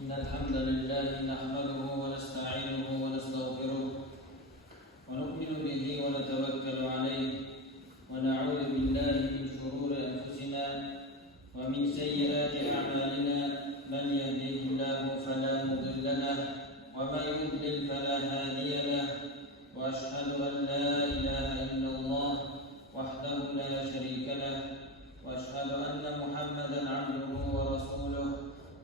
إن الحمد لله نحمده ونستعينه ونستغفره ونؤمن به ونتوكل عليه ونعوذ بالله من شرور أنفسنا ومن سيئات أعمالنا من يهديه الله فلا مضل له ومن يضلل فلا هادي له وأشهد أن لا إله إلا الله وحده لا شريك له وأشهد أن محمدا عبده ورسوله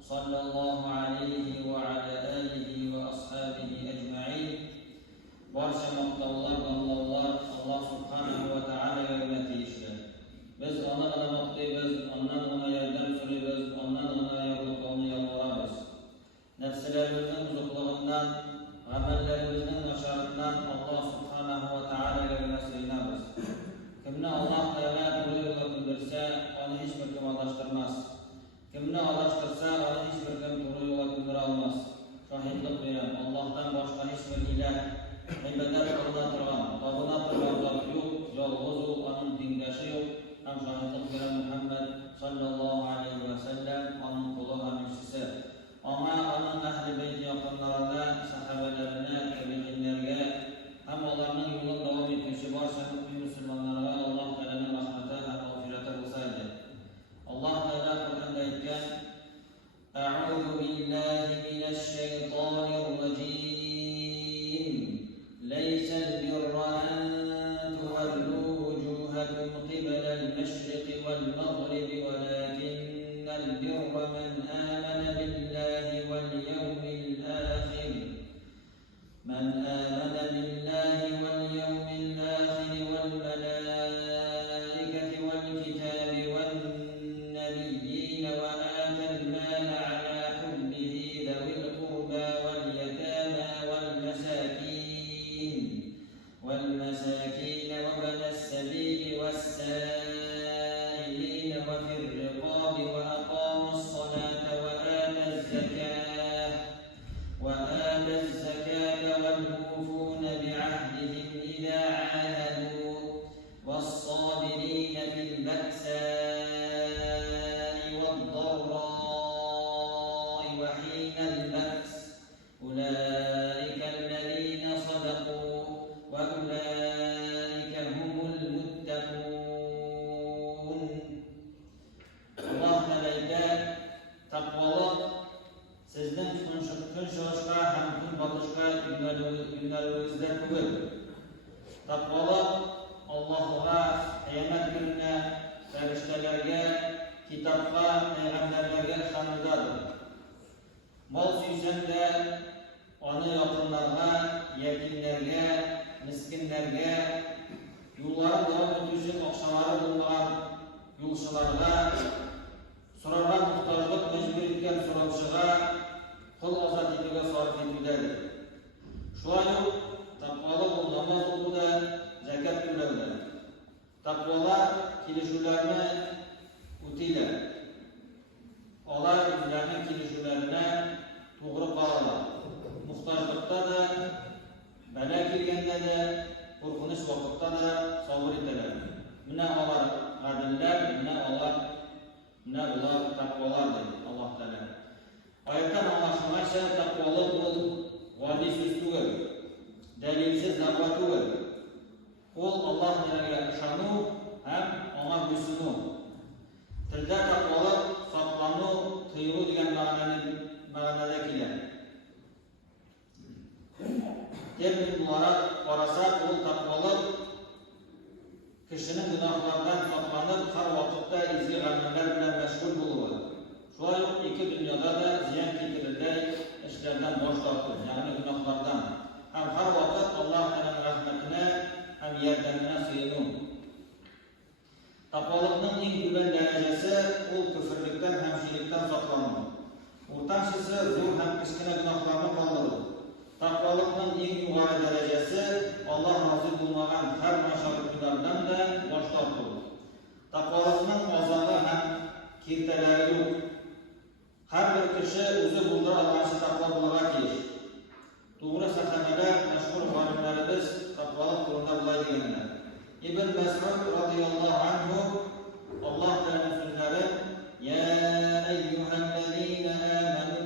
صلى الله عليه وعلى آله وأصحابه أجمعين. Barcha maqtovlar Allah subhanahu va taologa tegishli. Biz ona qilmoqdaymiz, ondan ona yordam so'raymiz, ondan ona yordamini yalvoramiz. Nafslarimizning buzuqligidan, amallarimizning nasharatidan Allah subhanahu va taologa sığınamiz. Kimni Allah taolo to'g'ri yo'lga qo'ydirsa, uni hech bir kim adashtirmas. Kimni adashtirsa, uni hech bir kim to'g'ri yo'lga qo'ydira olmas. Shohidlik beraman, Allohdan boshqa hech bir iloh ibodat qilina turgan zot yo'q, yolg'iz u, uning tengdoshi yo'q. Ham shohidlik beraman Muhammad sallallohu alayhi va sallam uning quli hamishisi. Ona uning ahli bayt yaqinlarına, sahabalarına, tabiinlarga ham ularning yo'lini davom ettiruvchi barcha musulmonlarga Alloh taolaning rahmati va mag'firati bo'lsin. Allah Teala Kur'an'da aytgan: "A'udhu billahi minash shaytonir racim. Laysa al-birra an tuwallu wujuhakum qibala al-mashriqi wal-maghribi walakinna al-birra man amana billahi wal yawmil akhir. Man amana billahi wal yawmil akhir wal malaikati wal kitabi wan nabiyyin wa ata al-mal ala hubbihi dhawil qurba wal yatama wal masakin wa bani as-sabil was-sa'ilin wa fir riqabi wa aqamu as-salata wa ata az-zakata wal mufuna bi'ahdihim idha 'ahadu was-sabirin fil ba'sa'i wad-dharra'i wa hina al-ba's. Ulaika alladhina sadaqu wa ulaika humul muttaqun." Allah Teala taqvolik sizning kun shoshga ham kun botishga yo'nalishingizda tugul. Taqvolik Allohga, qiyomat kunida farishtalarga, kitobga, payg'ambarlarga ishonuvdadir. Mol suysang-da, ona yaqinlarga, yetimlarga, miskinlarga, yo'llari davom etuvchi oqsholari bo'lmagan yo'lchilarga, so'rarga muhtojlik majbur etgan so'rovchiga qo'l ozod etishga sarf etuvdadir. Shuning taqvolik namoz o'qida, zakat to'lashda. Taqvolar kelishuvlarni o'taylar. Ular o'zlarining kelishuvlarini to'g'ri qiladilar. Muhtojlikda da, bala kelganda da, qo'rqinish vaqtida da sabr etadilar. Mana ular adillar, mana ular taqvolar deydi Alloh taolo. Oyatdan anlaşılmışsa taqvolik bu vodiy so'z tugul, dalilsiz da'vat tugul. Qo'l Alloh taologa ishonu ham ona bo'ysunu. Tilda taqvolik saqlanu, tiyu degan ma'noda keladi. Termin olarak qarasak, bu taqvolik kishining gunohlardan saqlanib, har vaqtda ezgi amallar bilan mashg'ul bo'ladi. Shuning ikki dunyoda da ziyon keltiradigan ishlardan bosh tortib, ya'ni gunohlardan ham har vaqt Alloh taolaning rahmatini ham yordamini suyunib. Taqvolikning eng tuban darajasi u kufrlikdan ham shirkdan saqlanadi. O'rtanchisi zo'r ham kichkina gunohlarni qoldiradi. Taqvolikning eng yuqori darajasi Alloh rozi bo'lmagan har mashaqqatlardan da bosh tortadi. Taqvolikning ozori ham keltalari yo'q. Har bir kishi o'zi bo'ldira olgan taqvoga tegish. To'g'ri sahabalar, mashhur olimlarimiz taqvolik to'g'rida bo'lay deganlar. Ibn Mas'ud radhiyallohu anhu Alloh taolaning so'zlari: "Ya ayyuhallazina amanu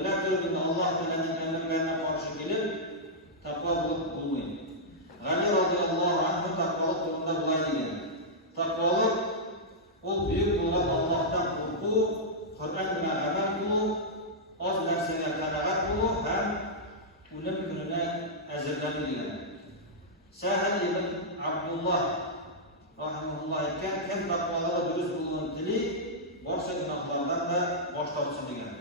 bila turib Allah Taolaning emrlariga qarshi kelib taqvo bo'lmaydi. Ali roziyallohu anhu taqvolik to'g'risida bunday degan. Taqvolik ol buyuk bo'lgan Allohdan qo'rquv, Qur'on bilan amal qilib, oz narsaga qanoat bo'lib ham o'lim kunini azrlanadigan. Sahal ibn Abdullah rahimahulloh aytgan, kim taqvoga durust bo'lgan tili boshqa gunohlardan da bosh tortsin degan.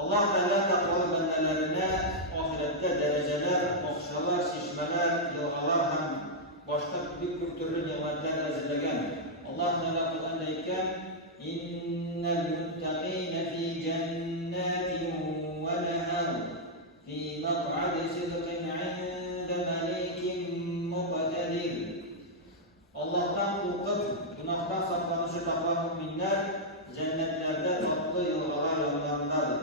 Alloh taolo taqvoga bandalarga oxiratda darajalar, oqsholar, chishmalar, ilg'alar ham boshqa ko'p turli ne'matlar azrlagan. Alloh taolo Qur'onda aytgan: "Innal muttaqina fi jannatin wa nahar fi maq'adi sidqin 'inda malikin muqtadir." Allohdan qo'rqib, gunohdan saqlanuvchi taqvo mu'minlar jannatlarda tatlı ilg'alar yonlarindadir.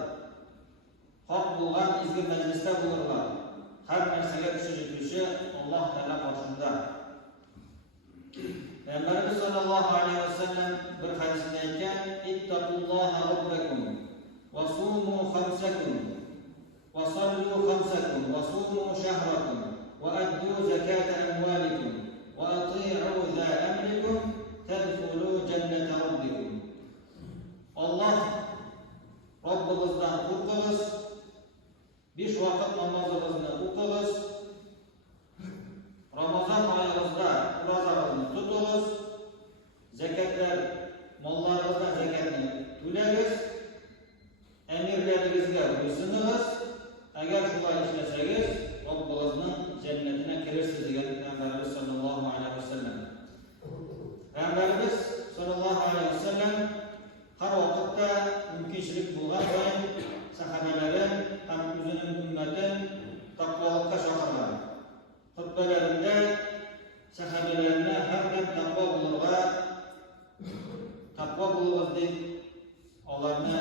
Haq bo'lgan izgi majlisda bo'lurlar. Har narsaga tushirishi Alloh taolo qo'shimda. Payg'ambarimiz sollallohu alayhi vasallam bir hadisda aytgan: "Ittaqulloha robbakum va sumu khamsakum va sallu khamsakum va sumu shahrakum va addu zakata amwalikum va ati'u za amrikum tadkhulu jannata rabbikum." Alloh Robbingizdan qo'rqingiz, 5 vaqt namozingizni o'qingiz, Ramazon oyingizda ro'zangizni tutingiz, zakatlar, mollaringizdan zakatni to'laysiz, amirlaringizga bo'ysunsiz. Agar shunday ishlasangiz, Robbingizning jannatiga kirasiz degan Payg'ambarimiz sollallohu alayhi vasallam. Payg'ambarimiz sollallohu alayhi vasallam har vaqtda mumkinchilik bo'lgan sayin sahobalari ham o'zining ummatin taqvolikka chaqiradi. Xutbalarida sahobalarni har bir taqvo bo'lurga deb ularga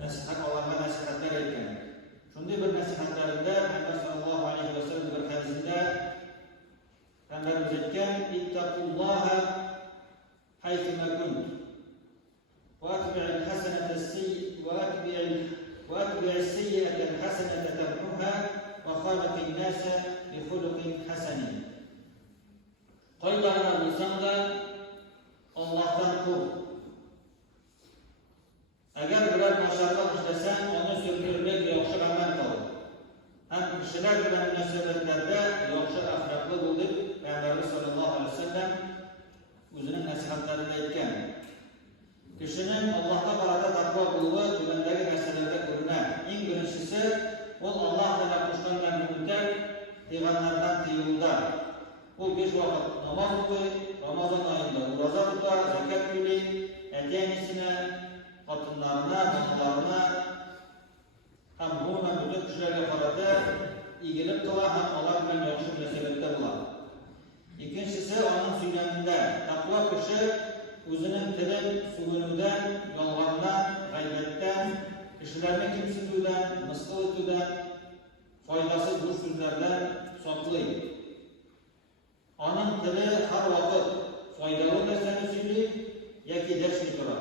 nasihatlar etgan. Shunday bir nasihatlarida Payg'ambar sollallohu alayhi vasallam bir hadisida Payg'ambarimiz aytgan: "Ittaqulloha haythuma kunt va atbi'il hasanata as-sayyi'ata al-hasanata tamhuha va khaliqin nasa bi khuluqin hasanin." Qo'ydalar bo'lsangda Allohdan qo'rq. Agar biror mashallah ishlasang, uni so'kirlik yaxshi amal qil. Ham kishilar bilan munosabatlarda yaxshi axloqli bo'l deb Payg'ambarimiz sollallohu alayhi vasallam o'zining nasihatlarida aytgan. Kishining Allohga qarata taqvo bo'lishi tuvandagi narsalarda ko'rinadi. Eng birinchisi, u Alloh taolo qo'shganlarni o'tab, deganlardan tiyildi. U 5 vaqt namoz o'qiy, Ramazon oyida ro'za tutar, zakat to'lay, ata-onasini, xotinlarni, bolalarni ham umuman butun kishilarga qarata egilib qila ham ular bilan yaxshi munosabatda bo'ladi. Ikkinchisi, uning suyganida taqvo kishi o'zining tilin suvinuvdan, yolg'ondan, g'aybatdan, kishilarni kimsituvdan, misqil etuvdan, foydasiz bo'sh so'zlardan saqlaydi. Uning tili har vaqt foydali narsani so'zlaydi yoki dars aytadi,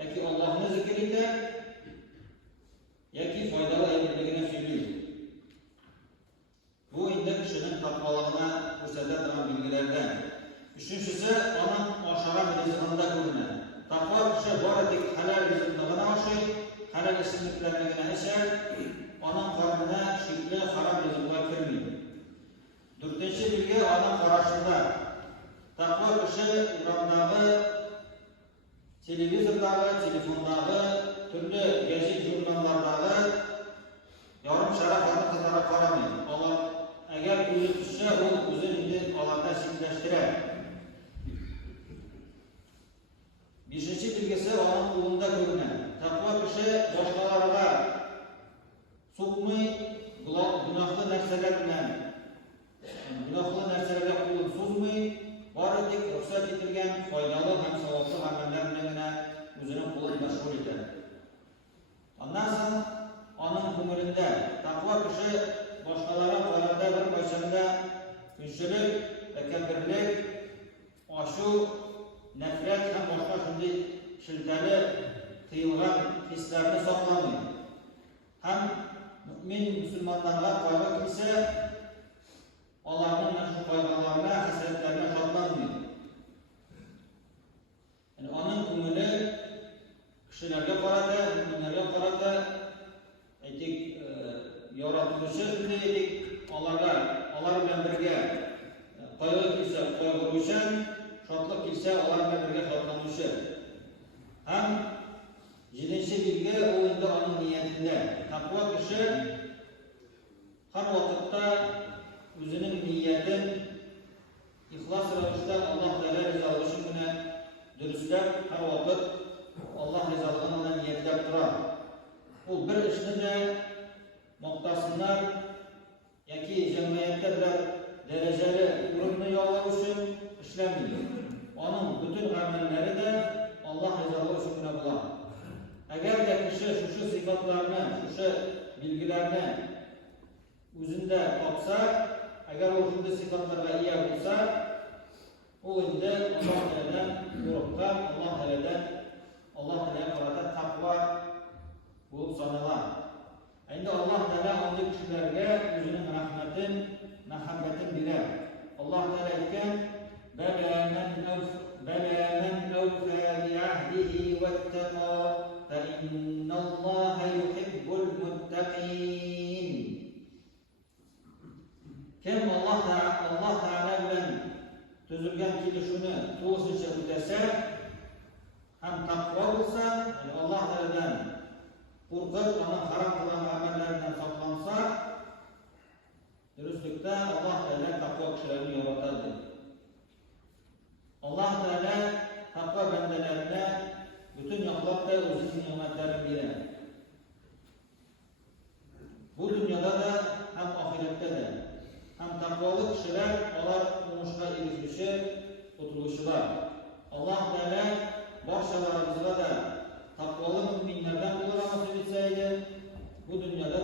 yoki Allohning zikrida, yoki foydali ilmligini so'zlaydi. Bu endi kishining taqvoligini ko'rsatadigan belgilardan. Uchinchisi, uning oshig'an rizqida ko'rinadi. Taqvo kishi boradek halol rizqni oshiradi, halol isimliklarni ishlar, uning qornida shekli harom rizqlar kirmaydi. To'rtinchi belgi uning qarashida. Taqvo kishi uramdagi, televizordagi, telefondagi, turli gazet jurnallardagi yorim sharaflarni qatara qaramaydi. Allah agar o'zi tushsa, u o'zini ulardan chetlashtiradi. Beshinchi belgisi uning qo'lida ko'rinadi. Taqvo kishi boshqalarga so'qmay, gunohli narsalar bilan narsalarga qo'l so'zmay, boridek ruxsat etilgan foydali ham savobli amallar bilan o'zining qo'lini mashg'ul etadi. Ondan so'ng uning ko'nglida taqvo kishi boshqalarga qarata bir qachonda kunchilik, takabbirlik, oshu, nafrat ham boshqa shunday shiltali, qiyilgan hislarni saqlamaydi. mümin Müslümanlarga kayga kilse onlarning şu kaygalarına, hasretlerine şadlanmıyor. Yani onun ko'ngli kishilarga qarata, müminlarga qarata aytik yaratılışı aytik onlar bilan birga kayga kilse kayg'uruvchi, shodlik kilse onlar bilan birga shodlanuvchi. Ham 7-yilga u endi onun niyatida taqvo kishi har vaqtda o'zining niyatin ixlos ravishda Alloh taolo rizoligi bilan durustlab har vaqt Alloh rizoligini bilan niyatlab turadi. U bir ishni de maqtasinlar yoki jamiyatda bir darajali o'rinni yo'llash uchun ishlamaydi. Onun bütün amallari de Alloh rizoligi uchun bo'ladi. Agar da kishi shu sifatlarni, shu belgilarni o'zida topsa, agar u shunday sifatlarga ega bo'lsa, u endi Alloh taoladan qo'rqqan, Alloh taolaga qarata taqvo bo'lib sanaladi. Endi Alloh taolo unday kishilarga o'zining rahmatin, muhabbatin beradi. Alloh taolo aytgan: "Bala man awfa bi ahdihi wattaqa fa innalloha yuhibbul muttaqin." Kim Allah Teala bilan tuzilgan kelishuvni to'g'risicha o'tasa, ham taqvo bo'lsa, Alloh taoladan qo'rqib, ona harom qilgan amallaridan saqlansa, durustlikda Alloh taolo taqvo kishilarni yaratadi. Alloh taolo taqvo bandalarga butun yoqlarda o'zining ne'matlarini beradi. Bu dunyoda da ham oxiratda da ham taqvoli kishilar ular o'ngishga erishishi, o'tulishlar. Alloh taolo barchalarimizga da taqvoli mu'minlardan bo'lishimizni istaydi. Bu dunyoda